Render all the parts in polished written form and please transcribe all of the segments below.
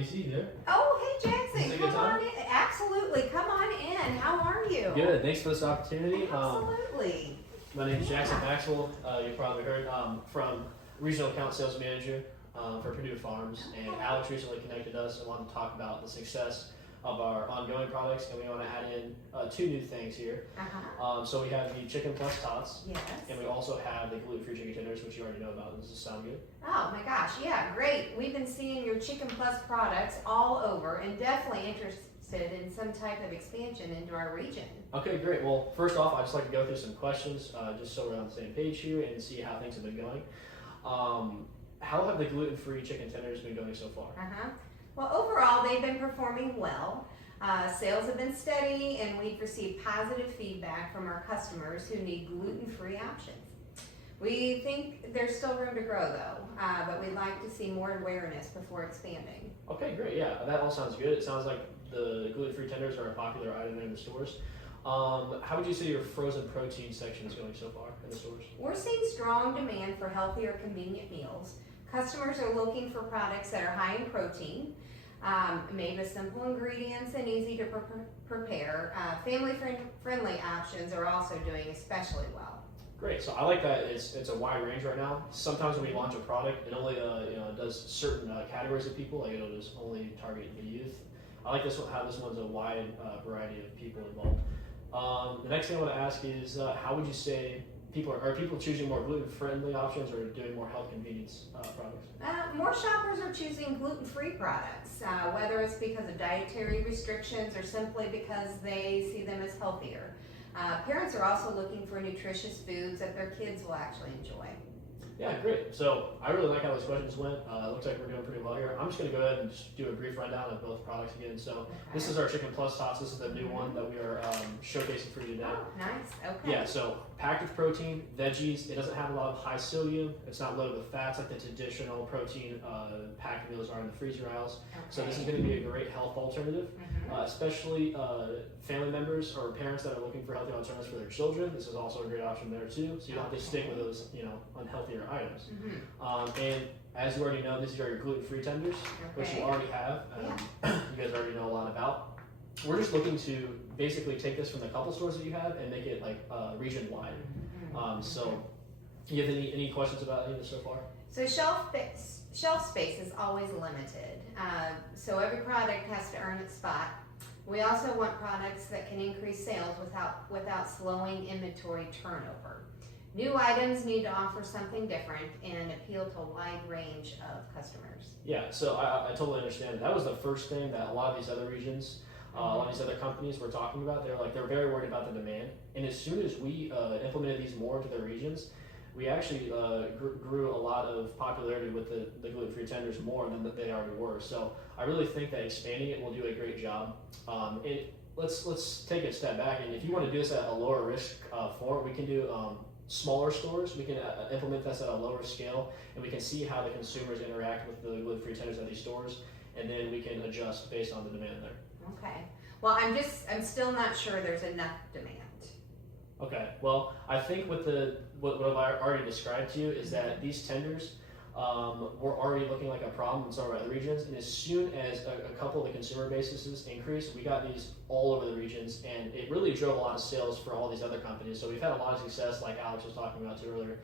Casey, you there? Oh, hey Jackson, Is it a good come on time? in. Absolutely, come on in. How are you? Good. Thanks for this opportunity. Absolutely. My name is Jackson Maxwell. You probably heard from Regional Account Sales Manager for Purdue Farms, and Alex recently connected us and wanted to talk about the success of our ongoing products, and we want to add in two new things here. So we have the Chicken Plus Tots, Yes. and we also have the gluten-free chicken tenders, which you already know about. Does this sound good? Oh my gosh, yeah, great. We've been seeing your Chicken Plus products all over and definitely interested in some type of expansion into our region. Okay, great. Well, first off, I'd just like to go through some questions just so we're on the same page here and see how things have been going. How have the gluten-free chicken tenders been going so far? Well, overall, they've been performing well. Sales have been steady, and we've received positive feedback from our customers who need gluten-free options. We think there's still room to grow, though, but we'd like to see more awareness before expanding. Okay, great. Yeah, that all sounds good. It sounds like the gluten-free tenders are a popular item in the stores. How would you say your frozen protein section is going so far in the stores? We're seeing strong demand for healthier, convenient meals. Customers are looking for products that are high in protein, made with simple ingredients and easy to prepare. Family-friendly options are also doing especially well. Great. So I like that it's a wide range right now. Sometimes when we launch a product, it only does certain categories of people. Like it'll just only target the youth. I like this one. How this one's a wide variety of people involved. The next thing I want to ask is, how would you say are people choosing more gluten-friendly options or doing more health convenience products? More shoppers are choosing gluten-free products, whether it's because of dietary restrictions or simply because they see them as healthier. Parents are also looking for nutritious foods that their kids will actually enjoy. Yeah, great. So I really like how those questions went. It looks like we're doing pretty well here. I'm just going to go ahead and just do a brief rundown of both products again. So This is our Chicken Plus Tots. This is the new one that we are showcasing for you today. Oh, nice. Okay. Yeah, so packed with protein, veggies. It doesn't have a lot of high sodium. It's not loaded with fats like the traditional protein packed meals are in the freezer aisles. Okay. So this is going to be a great health alternative, especially family members or parents that are looking for healthy alternatives for their children. This is also a great option there too. So you don't have to stick with those, unhealthier items. And as you already know, these are your gluten-free tenders, which you already have. You guys already know a lot about. We're just looking to basically take this from the couple stores that you have and make it like region-wide. So, do you have any questions about any of this so far? So shelf space is always limited. So every product has to earn its spot. We also want products that can increase sales without slowing inventory turnover. New items need to offer something different and appeal to a wide range of customers. Yeah, so I totally understand. That was the first thing that a lot of these other regions, a lot of these other companies were talking about. They're very worried about the demand. And as soon as we implemented these more into their regions, we actually grew a lot of popularity with the gluten-free tenders more than they already were. So I really think that expanding it will do a great job. And let's take a step back. And if you want to do this at a lower risk form, we can do smaller stores. We can implement this at a lower scale, and we can see how the consumers interact with the gluten-free tenders at these stores, and then we can adjust based on the demand there. Okay. Well, I'm still not sure there's enough demand. Okay. Well, I think with what I've already described to you is that these tenders were already looking like a problem in some of our other regions, and as soon as a couple of the consumer bases increased, we got these all over the regions, and it really drove a lot of sales for all these other companies. So we've had a lot of success, like Alex was talking about too earlier.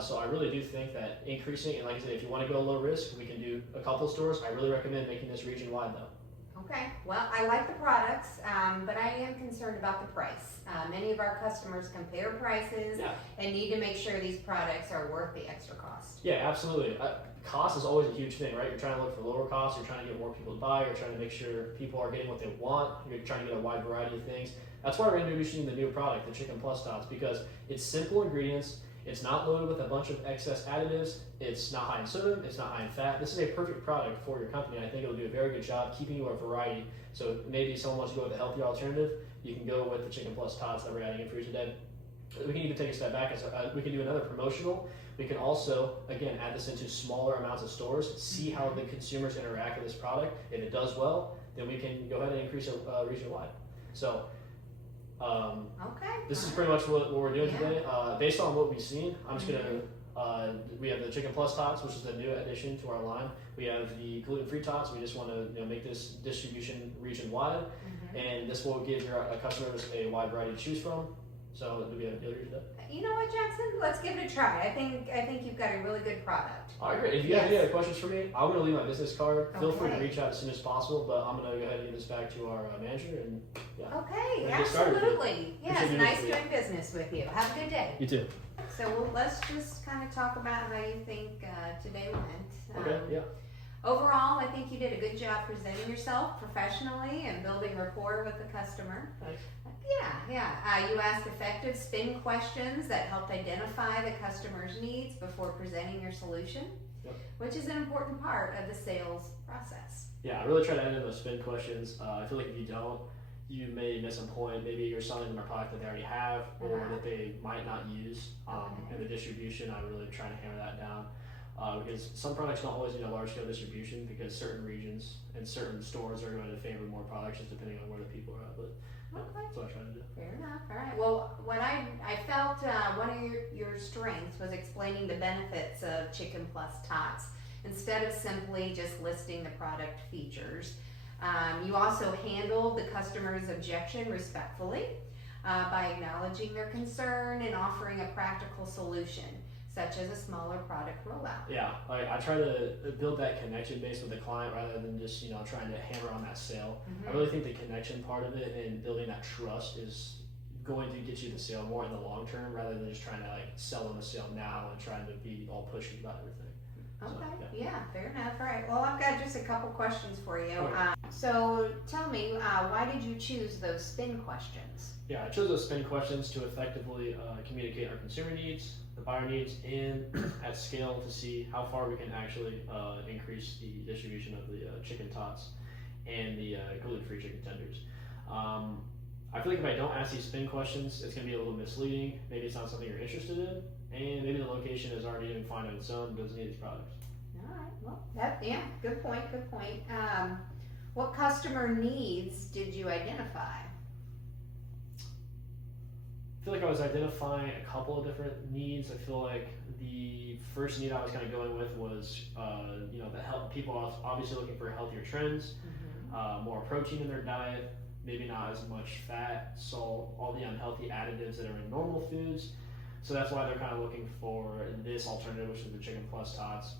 So I really do think that increasing, and like I said, if you want to go low risk, we can do a couple stores. I really recommend making this region wide though. Okay, well, I like the products, but I am concerned about the price. Many of our customers compare prices and need to make sure these products are worth the extra cost. Yeah, absolutely. Cost is always a huge thing, right? You're trying to look for lower costs, you're trying to get more people to buy, you're trying to make sure people are getting what they want, you're trying to get a wide variety of things. That's why we're introducing the new product, the Chicken Plus Tots, because it's simple ingredients, it's not loaded with a bunch of excess additives, it's not high in sodium, it's not high in fat. This is a perfect product for your company, and I think it'll do a very good job keeping you a variety. So maybe if someone wants to go with a healthier alternative, you can go with the Chicken Plus Tots that we're adding in for you today. We can even take a step back and we can do another promotional. We can also, again, add this into smaller amounts of stores, see how the consumers interact with this product. If it does well, then we can go ahead and increase it region-wide. So this is pretty much what we're doing today. Based on what we've seen, I'm just going to We have the chicken plus tots, which is the new addition to our line. We have the gluten-free tots. We just want to make this distribution region-wide, and this will give your customers a wide variety to choose from. So do we have a deal here today? You know what, Jackson? Let's give it a try. I think you've got a really good product. All right, great. If you have any other questions for me, I'm going to leave my business card. Feel free to Okay. reach out as soon as possible, but I'm going to go ahead and give this back to our manager. And yeah. Okay, Get started. absolutely. Yeah, Appreciate it's you nice doing it. doing business with you. Have a good day. You too. So let's just kind of talk about how you think today went. Okay, yeah. Overall, I think you did a good job presenting yourself professionally and building rapport with the customer. Thanks. Yeah. You asked effective spin questions that helped identify the customer's needs before presenting your solution, which is an important part of the sales process. Yeah, I really try to end in those spin questions. I feel like if you don't, you may miss a point. Maybe you're selling them a product that they already have or that they might not use. In the distribution, I really try to hammer that down. Because some products don't always need a large scale distribution because certain regions and certain stores are going to favor more products just depending on where the people are at. But that's what I try to do. Fair enough. All right. Well, what I felt one of your strengths was explaining the benefits of Chicken Plus Tots instead of simply just listing the product features. You also handled the customer's objection respectfully by acknowledging their concern and offering a practical solution, such as a smaller product rollout. Yeah, I try to build that connection base with the client rather than just trying to hammer on that sale. I really think the connection part of it and building that trust is going to get you the sale more in the long term rather than just trying to sell them the sale now and trying to be all pushy about everything. Okay, yeah, fair enough. All right, well, I've got just a couple questions for you. Okay. So tell me, why did you choose those spin questions? Yeah, I chose those spin questions to effectively communicate our consumer needs, the buyer needs, and at scale to see how far we can actually increase the distribution of the chicken tots and the gluten-free chicken tenders. I feel like if I don't ask these spin questions, it's going to be a little misleading. Maybe it's not something you're interested in, and maybe the location is already doing fine on its own and doesn't need these products. All right, well, good point. What customer needs did you identify? I feel like I was identifying a couple of different needs. I feel like the first need I was kind of going with was, the health. People are obviously looking for healthier trends, more protein in their diet, maybe not as much fat, salt, all the unhealthy additives that are in normal foods. So that's why they're kind of looking for this alternative, which is the Chicken Plus Tots.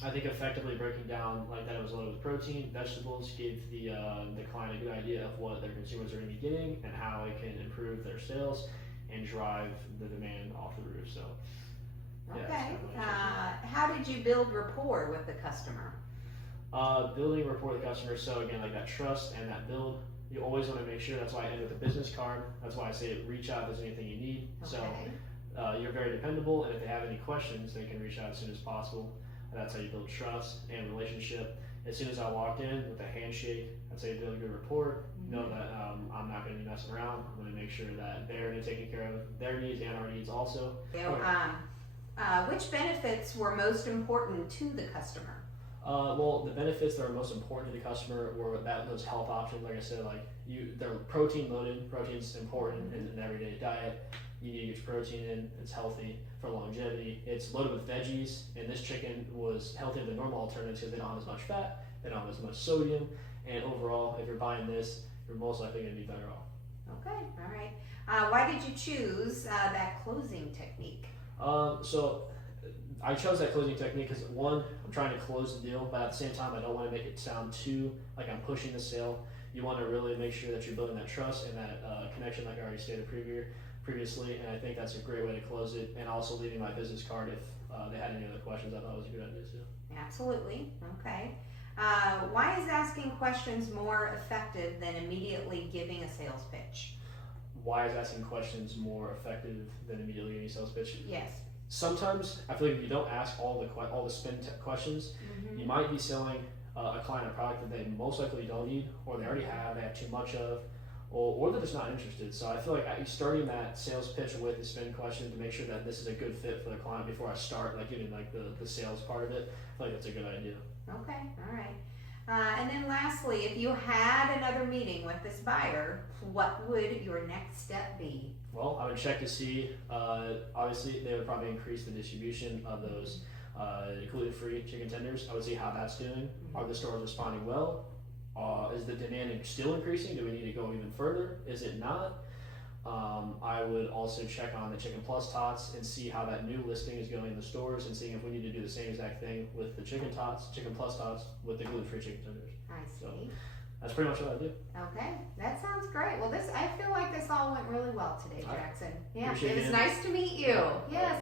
I think effectively breaking down like that it was loaded with protein, vegetables, gave the client a good idea of what their consumers are going to be getting and how it can improve their sales and drive the demand off the roof. So, okay. How did you build rapport with the customer? Building rapport with the customer. So again, like that trust and that build. You always want to make sure. That's why I end with a business card. That's why I say reach out if there's anything you need. Okay. So you're very dependable, and if they have any questions, they can reach out as soon as possible. And that's how you build trust and relationship. As soon as I walked in with a handshake, I'd say build a good rapport. Know that I'm not going to be messing around. I'm going to make sure that they're taking care of their needs and our needs also. Which benefits were most important to the customer? Well, the benefits that are most important to the customer were those health options. Like I said, they're protein loaded. Protein's important in an everyday diet. You need to get your protein in. It's healthy for longevity. It's loaded with veggies, and this chicken was healthier than normal alternatives because they don't have as much fat, they don't have as much sodium, and overall, if you're buying this, you're most likely going to be better off. Okay, all right. Why did you choose that closing technique? So I chose that closing technique because one, I'm trying to close the deal, but at the same time, I don't want to make it sound too like I'm pushing the sale. You want to really make sure that you're building that trust and that connection, like I already stated previously, and I think that's a great way to close it. And also leaving my business card if they had any other questions. I thought it was a good idea too. Absolutely. Okay. Why is asking questions more effective than immediately giving a sales pitch? Why is asking questions more effective than immediately giving a sales pitch? Yes. Sometimes I feel like if you don't ask all the spin questions, you might be selling a client a product that they most likely don't need, or they already have too much of, or they're just not interested. So I feel like starting that sales pitch with the spin question to make sure that this is a good fit for the client before I start giving the sales part of it, I feel like that's a good idea. Okay, all right. And then lastly, if you had another meeting with this buyer, what would your next step be? Well, I would check to see, obviously, they would probably increase the distribution of those gluten-free chicken tenders. I would see how that's doing. Are the stores responding well? Is the demand still increasing? Do we need to go even further? Is it not? I would also check on the Chicken Plus Tots and see how that new listing is going in the stores and seeing if we need to do the same exact thing with the Chicken Plus Tots with the gluten-free chicken tenders. I see. So, that's pretty much what I do. Okay, that sounds great. Well, I feel like this all went really well today, All right. Jackson. Yeah, Appreciate it was it. nice to meet you. Yes.